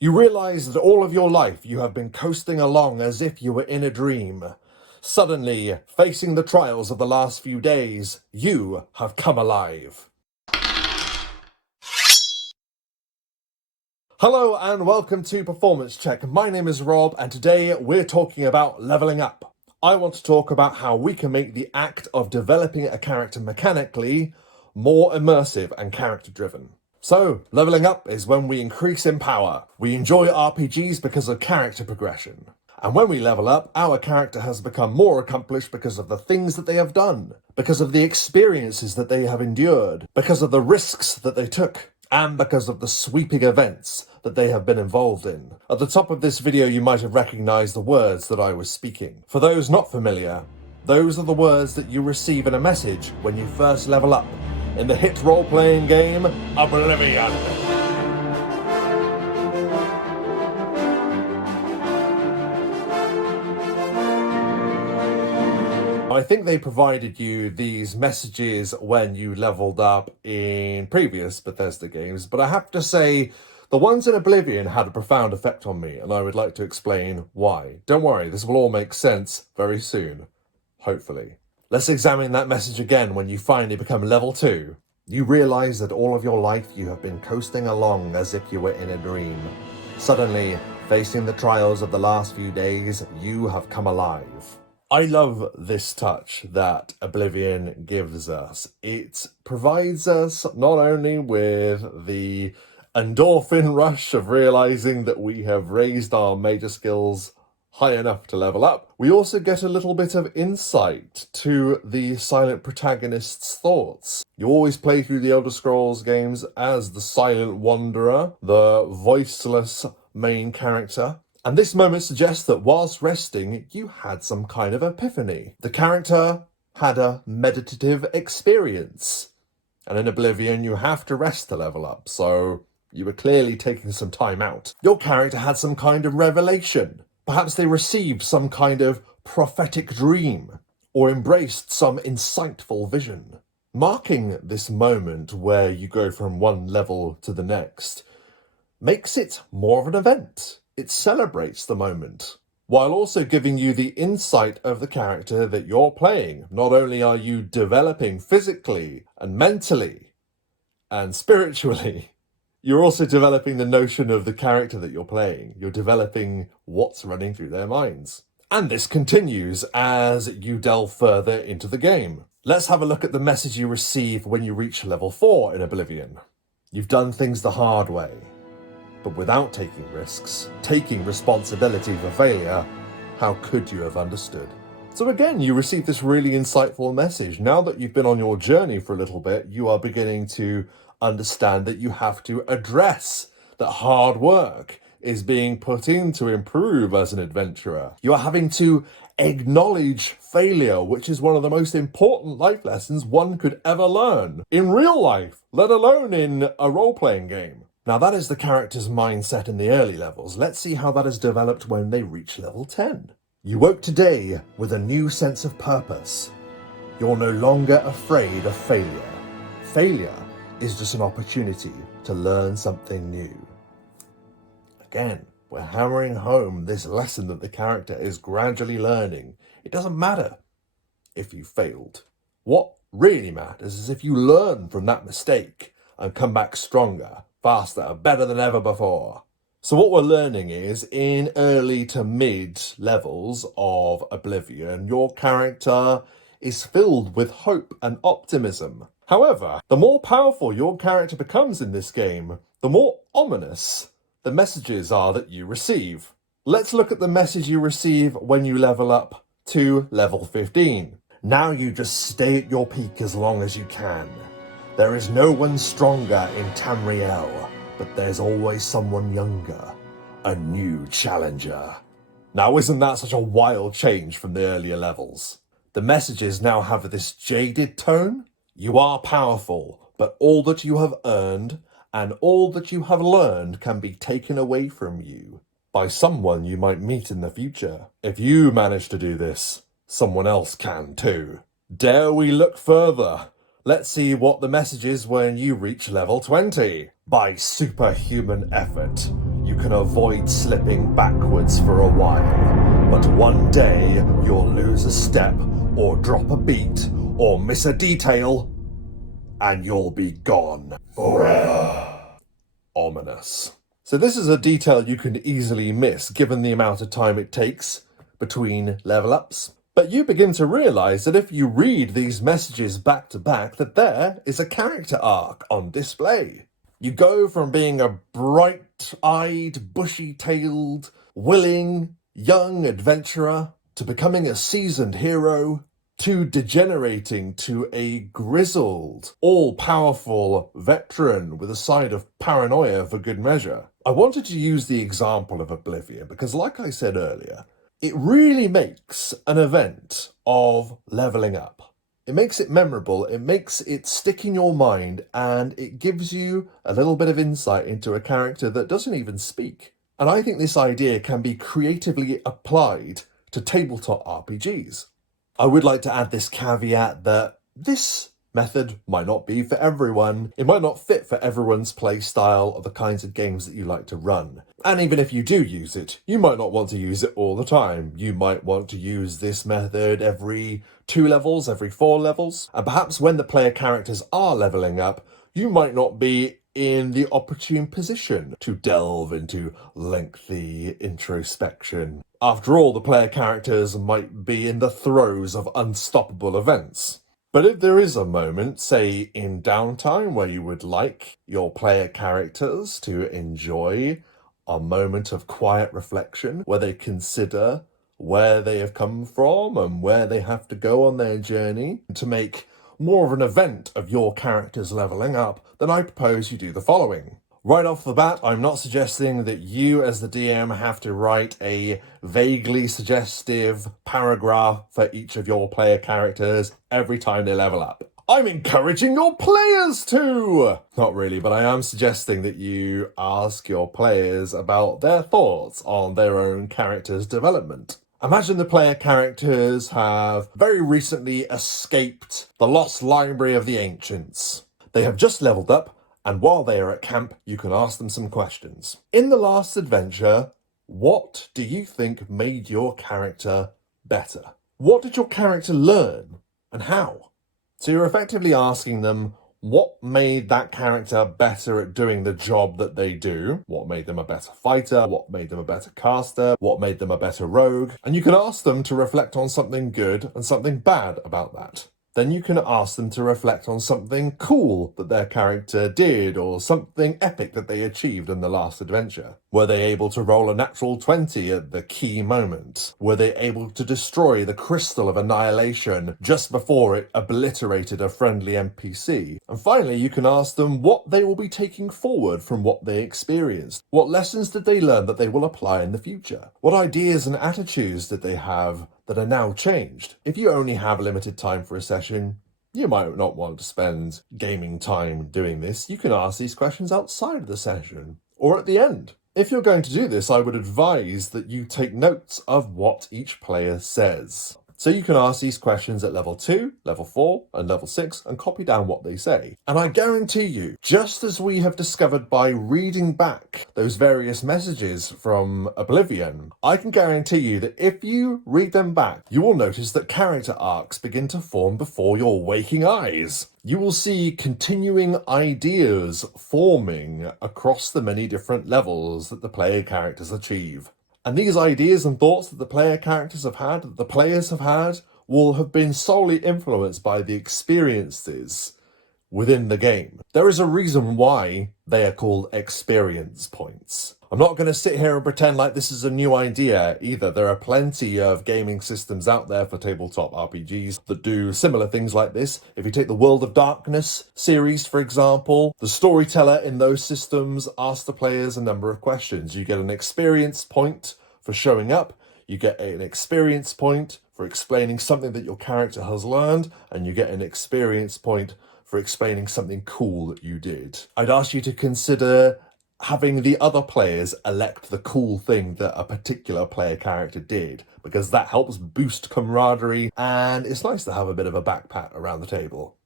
You realise that all of your life you have been coasting along as if you were in a dream. Suddenly, facing the trials of the last few days, you have come alive. Hello and welcome to Performance Check. My name is Rob and today we're talking about levelling up. I want to talk about how we can make the act of developing a character mechanically more immersive and character driven. So, levelling up is when we increase in power. We enjoy RPGs because of character progression. And when we level up, our character has become more accomplished because of the things that they have done, because of the experiences that they have endured, because of the risks that they took, and because of the sweeping events that they have been involved in. At the top of this video, you might have recognised the words that I was speaking. For those not familiar, those are the words that you receive in a message when you first level up in the hit role-playing game Oblivion. I think they provided you these messages when you leveled up in previous Bethesda games, but I have to say the ones in Oblivion had a profound effect on me, and I would like to explain why. Don't worry, this will all make sense very soon. Hopefully. Let's examine that message again when you finally become level 2. You realise that all of your life you have been coasting along as if you were in a dream. Suddenly, facing the trials of the last few days, you have come alive. I love this touch that Oblivion gives us. It provides us not only with the endorphin rush of realising that we have raised our major skills high enough to level up, we also get a little bit of insight to the silent protagonist's thoughts. You always play through the Elder Scrolls games as the silent wanderer, the voiceless main character. And this moment suggests that whilst resting, you had some kind of epiphany. The character had a meditative experience. And in Oblivion, you have to rest to level up, so you were clearly taking some time out. Your character had some kind of revelation. Perhaps they received some kind of prophetic dream, or embraced some insightful vision. Marking this moment where you go from one level to the next makes it more of an event. It celebrates the moment, while also giving you the insight of the character that you're playing. Not only are you developing physically and mentally and spiritually, you're also developing the notion of the character that you're playing. You're developing what's running through their minds. And this continues as you delve further into the game. Let's have a look at the message you receive when you reach level 4 in Oblivion. You've done things the hard way, but without taking risks, taking responsibility for failure. How could you have understood? So again, you receive this really insightful message. Now that you've been on your journey for a little bit, you are beginning to understand that you have to address that hard work is being put in to improve as an adventurer. You are having to acknowledge failure, which is one of the most important life lessons one could ever learn. In real life, let alone in a role-playing game. Now that is the character's mindset in the early levels. Let's see how that is developed when they reach level 10. You woke today with a new sense of purpose. You're no longer afraid of failure. Failure is just an opportunity to learn something new. Again, we're hammering home this lesson that the character is gradually learning. It doesn't matter if you failed. What really matters is if you learn from that mistake and come back stronger, faster, better than ever before. So what we're learning is, in early to mid levels of Oblivion, your character is filled with hope and optimism. However, the more powerful your character becomes in this game, the more ominous the messages are that you receive. Let's look at the message you receive when you level up to level 15. Now you just stay at your peak as long as you can. There is no one stronger in Tamriel, but there's always someone younger, a new challenger. Now isn't that such a wild change from the earlier levels? The messages now have this jaded tone. You are powerful, but all that you have earned and all that you have learned can be taken away from you by someone you might meet in the future. If you manage to do this, someone else can too. Dare we look further? Let's see what the message is when you reach level 20. By superhuman effort, you can avoid slipping backwards for a while, but one day you'll lose a step, or drop a beat, or miss a detail, and you'll be gone forever. Ominous. So this is a detail you can easily miss given the amount of time it takes between level ups. But you begin to realise that if you read these messages back to back, that there is a character arc on display. You go from being a bright-eyed, bushy-tailed, willing, young adventurer to becoming a seasoned hero, to degenerating to a grizzled, all-powerful veteran with a side of paranoia for good measure. I wanted to use the example of Oblivion because, like I said earlier, it really makes an event of leveling up. It makes it memorable, it makes it stick in your mind, and it gives you a little bit of insight into a character that doesn't even speak. And I think this idea can be creatively applied to tabletop RPGs. I would like to add this caveat that this method might not be for everyone. It might not fit for everyone's play style or the kinds of games that you like to run. And even if you do use it, you might not want to use it all the time. You might want to use this method every 2 levels, every 4 levels. And perhaps when the player characters are leveling up, you might not be in the opportune position to delve into lengthy introspection. After all, the player characters might be in the throes of unstoppable events. But if there is a moment, say in downtime, where you would like your player characters to enjoy a moment of quiet reflection, where they consider where they have come from and where they have to go on their journey, to make more of an event of your characters leveling up, then I propose you do the following. Right off the bat, I'm not suggesting that you as the DM have to write a vaguely suggestive paragraph for each of your player characters every time they level up. I'm encouraging your players to! Not really, but I am suggesting that you ask your players about their thoughts on their own character's development. Imagine the player characters have very recently escaped the lost library of the ancients. They have just leveled up, and while they are at camp, you can ask them some questions. In the last adventure, what do you think made your character better? What did your character learn, and how? So you're effectively asking them, what made that character better at doing the job that they do? What made them a better fighter? What made them a better caster? What made them a better rogue? And you can ask them to reflect on something good and something bad about that. Then you can ask them to reflect on something cool that their character did or something epic that they achieved in the last adventure. Were they able to roll a natural 20 at the key moment? Were they able to destroy the crystal of annihilation just before it obliterated a friendly NPC? And finally, you can ask them what they will be taking forward from what they experienced. What lessons did they learn that they will apply in the future? What ideas and attitudes did they have that are now changed? If you only have limited time for a session, you might not want to spend gaming time doing this. You can ask these questions outside of the session or at the end. If you're going to do this, I would advise that you take notes of what each player says. So you can ask these questions at level 2, level 4, and level 6 and copy down what they say. And I guarantee you, just as we have discovered by reading back those various messages from Oblivion, I can guarantee you that if you read them back, you will notice that character arcs begin to form before your waking eyes. You will see continuing ideas forming across the many different levels that the player characters achieve. And these ideas and thoughts that the player characters have had, that the players have had, will have been solely influenced by the experiences within the game. There is a reason why they are called experience points. I'm not going to sit here and pretend like this is a new idea either. There are plenty of gaming systems out there for tabletop RPGs that do similar things like this. If you take the World of Darkness series, for example, the storyteller in those systems asks the players a number of questions. You get an experience point for showing up, you get an experience point for explaining something that your character has learned, and you get an experience point for explaining something cool that you did. I'd ask you to consider having the other players elect the cool thing that a particular player character did, because that helps boost camaraderie, and it's nice to have a bit of a back pat around the table.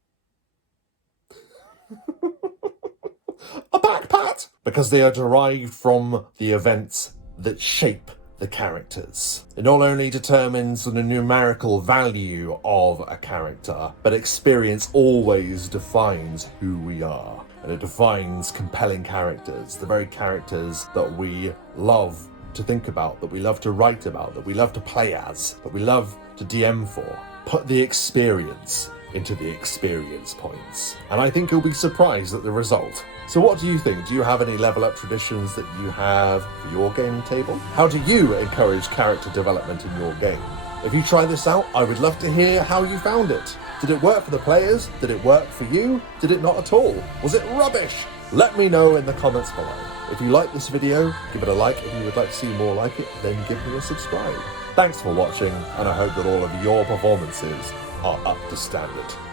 a backpat, because they are derived from the events that shape the characters. It not only determines the numerical value of a character, but experience always defines who we are. And it defines compelling characters, the very characters that we love to think about, that we love to write about, that we love to play as, that we love to DM for. Put the experience into the experience points. And I think you'll be surprised at the result. So what do you think? Do you have any level up traditions that you have for your gaming table? How do you encourage character development in your game? If you try this out, I would love to hear how you found it. Did it work for the players? Did it work for you? Did it not at all? Was it rubbish? Let me know in the comments below. If you like this video, give it a like. If you would like to see more like it, then give me a subscribe. Thanks for watching, and I hope that all of your performances are up to standard.